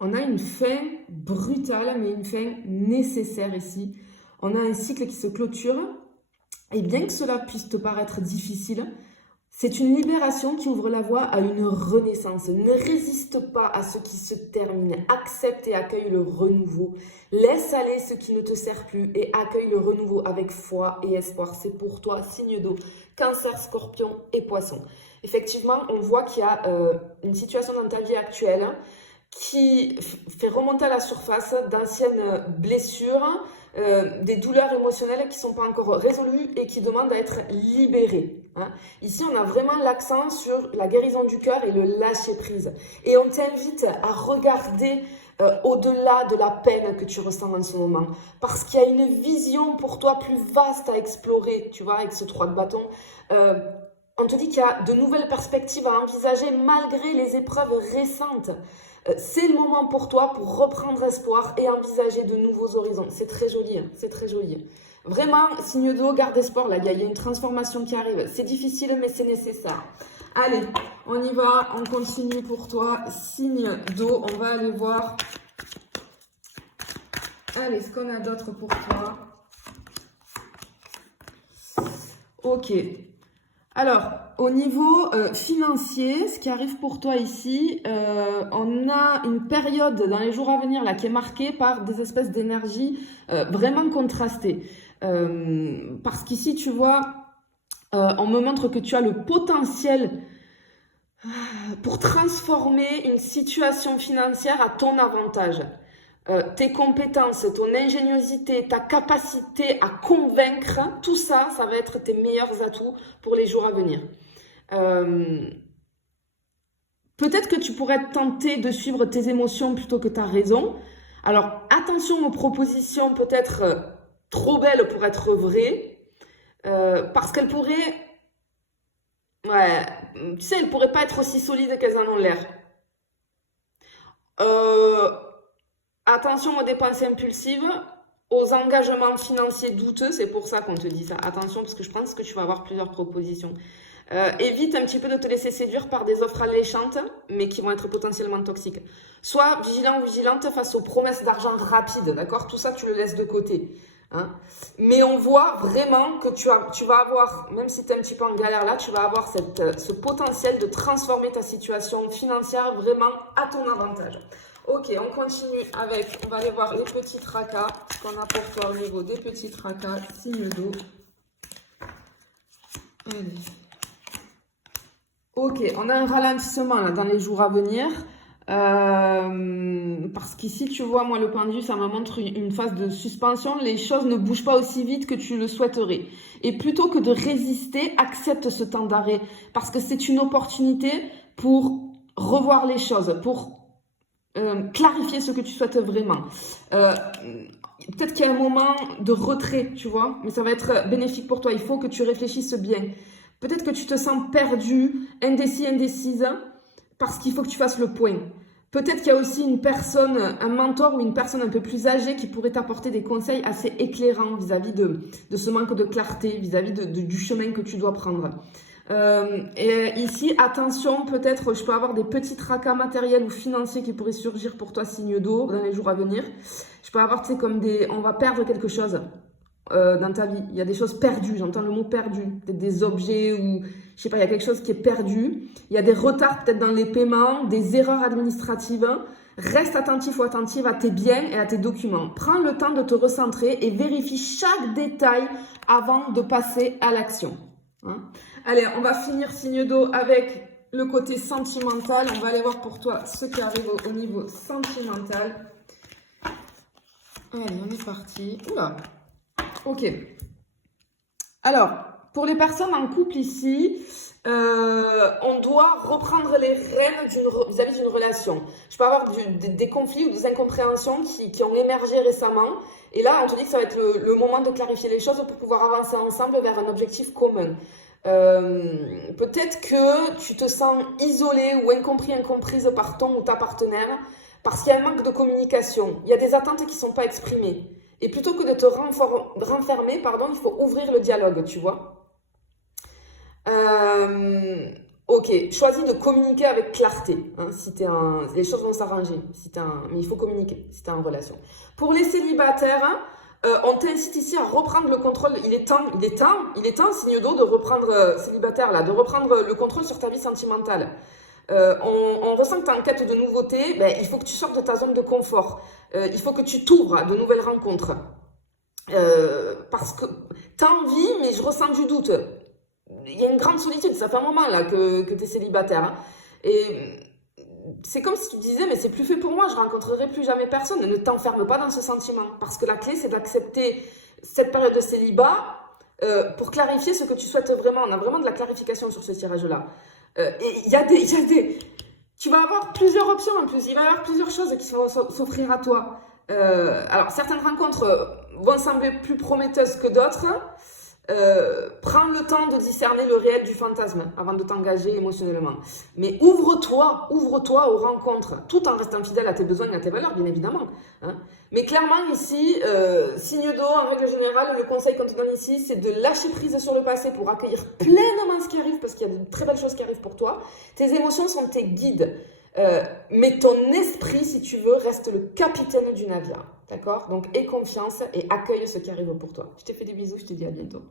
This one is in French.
On a une fin brutale, mais une fin nécessaire ici. On a un cycle qui se clôture. Et bien que cela puisse te paraître difficile, c'est une libération qui ouvre la voie à une renaissance. Ne résiste pas à ce qui se termine. Accepte et accueille le renouveau. Laisse aller ce qui ne te sert plus et accueille le renouveau avec foi et espoir. C'est pour toi, signe d'eau, Cancer, Scorpion et Poisson. Effectivement, on voit qu'il y a une situation dans ta vie actuelle qui fait remonter à la surface d'anciennes blessures, des douleurs émotionnelles qui ne sont pas encore résolues et qui demandent à être libérées. Hein. Ici, on a vraiment l'accent sur la guérison du cœur et le lâcher-prise. Et on t'invite à regarder au-delà de la peine que tu ressens en ce moment. Parce qu'il y a une vision pour toi plus vaste à explorer, tu vois, avec ce 3 de bâton. On te dit qu'il y a de nouvelles perspectives à envisager malgré les épreuves récentes. C'est le moment pour toi pour reprendre espoir et envisager de nouveaux horizons. C'est très joli, hein, c'est très joli. Vraiment, signe d'eau, garde espoir, là, il y a une transformation qui arrive. C'est difficile, mais c'est nécessaire. Allez, on y va, on continue pour toi. Signe d'eau, on va aller voir. Allez, ce qu'on a d'autre pour toi. Ok. Alors, au niveau financier, ce qui arrive pour toi ici, on a une période dans les jours à venir là qui est marquée par des espèces d'énergie vraiment contrastées. Parce qu'ici, tu vois, on me montre que tu as le potentiel pour transformer une situation financière à ton avantage. Tes compétences, ton ingéniosité, ta capacité à convaincre, tout ça, ça va être tes meilleurs atouts pour les jours à venir. Peut-être que tu pourrais être tenté de suivre tes émotions plutôt que ta raison. Alors, attention aux propositions peut-être trop belles pour être vraies, parce qu'elles pourraient... Ouais, tu sais, elles pourraient pas être aussi solides qu'elles en ont l'air. Attention aux dépenses impulsives, aux engagements financiers douteux, c'est pour ça qu'on te dit ça. Attention, parce que je pense que tu vas avoir plusieurs propositions. Évite un petit peu de te laisser séduire par des offres alléchantes, mais qui vont être potentiellement toxiques. Sois vigilant ou vigilante face aux promesses d'argent rapide, d'accord? Tout ça, tu le laisses de côté. Hein. Mais on voit vraiment que tu vas avoir, même si tu es un petit peu en galère là, tu vas avoir ce potentiel de transformer ta situation financière vraiment à ton avantage. Ok, on continue avec, on va aller voir les petits tracas, ce qu'on a pour toi au niveau des petits tracas, signe d'eau. Allez. Ok, on a un ralentissement là, dans les jours à venir. Parce qu'ici, tu vois, moi, le pendu, ça me montre une phase de suspension. Les choses ne bougent pas aussi vite que tu le souhaiterais. Et plutôt que de résister, accepte ce temps d'arrêt. Parce que c'est une opportunité pour revoir les choses, pour clarifier ce que tu souhaites vraiment. Peut-être qu'il y a un moment de retrait, tu vois, mais ça va être bénéfique pour toi. Il faut que tu réfléchisses bien. Peut-être que tu te sens perdu, indécis, indécise, parce qu'il faut que tu fasses le point. Peut-être qu'il y a aussi une personne, un mentor ou une personne un peu plus âgée qui pourrait t'apporter des conseils assez éclairants vis-à-vis de ce manque de clarté, vis-à-vis du chemin que tu dois prendre. Et ici, attention, peut-être je peux avoir des petits tracas matériels ou financiers qui pourraient surgir pour toi, signe d'eau, dans les jours à venir. Je peux avoir, tu sais, comme on va perdre quelque chose dans ta vie. Il y a des choses perdues, j'entends le mot perdu. Peut-être des objets ou, je sais pas, il y a quelque chose qui est perdu. Il y a des retards peut-être dans les paiements, des erreurs administratives. Reste attentif ou attentive à tes biens et à tes documents. Prends le temps de te recentrer et vérifie chaque détail avant de passer à l'action. Hein? Allez, on va finir signe d'eau avec le côté sentimental. On va aller voir pour toi ce qui arrive au niveau sentimental. Allez, on est parti. Oula. Ok. Alors, pour les personnes en couple ici, on doit reprendre les rênes vis-à-vis d'une relation. Je peux avoir des conflits ou des incompréhensions qui ont émergé récemment. Et là, on te dit que ça va être le moment de clarifier les choses pour pouvoir avancer ensemble vers un objectif commun. Peut-être que tu te sens isolé ou incompris, incomprise par ton ou ta partenaire parce qu'il y a un manque de communication. Il y a des attentes qui ne sont pas exprimées. Et plutôt que de te renfermer, il faut ouvrir le dialogue, tu vois. Ok, choisis de communiquer avec clarté. Hein, si les choses vont s'arranger. Mais il faut communiquer si tu es en relation. Pour les célibataires, hein, on t'incite ici à reprendre le contrôle. Il est temps, signe d'eau, de reprendre, célibataire là, de reprendre le contrôle sur ta vie sentimentale. On ressent que tu es en quête de nouveautés. Ben, il faut que tu sortes de ta zone de confort. Il faut que tu t'ouvres à de nouvelles rencontres. Parce que tu as envie, mais je ressens du doute. Il y a une grande solitude, ça fait un moment là que tu es célibataire. Hein. Et c'est comme si tu disais, mais c'est plus fait pour moi, je rencontrerai plus jamais personne. Ne t'enferme pas dans ce sentiment. Parce que la clé, c'est d'accepter cette période de célibat pour clarifier ce que tu souhaites vraiment. On a vraiment de la clarification sur ce tirage-là. Et il y a des... Tu vas avoir plusieurs options en plus. Il va y avoir plusieurs choses qui vont s'offrir à toi. Alors, certaines rencontres vont sembler plus prometteuses que d'autres. Prends le temps de discerner le réel du fantasme avant de t'engager émotionnellement. Mais ouvre-toi aux rencontres, tout en restant fidèle à tes besoins et à tes valeurs, bien évidemment. Hein. Mais clairement, ici, signe d'eau, en règle générale, le conseil qu'on te donne ici, c'est de lâcher prise sur le passé pour accueillir pleinement ce qui arrive, parce qu'il y a de très belles choses qui arrivent pour toi. Tes émotions sont tes guides. Mais ton esprit, si tu veux, reste le capitaine du navire. D'accord? Donc, aie confiance et accueille ce qui arrive pour toi. Je te fais des bisous, je te dis à bientôt.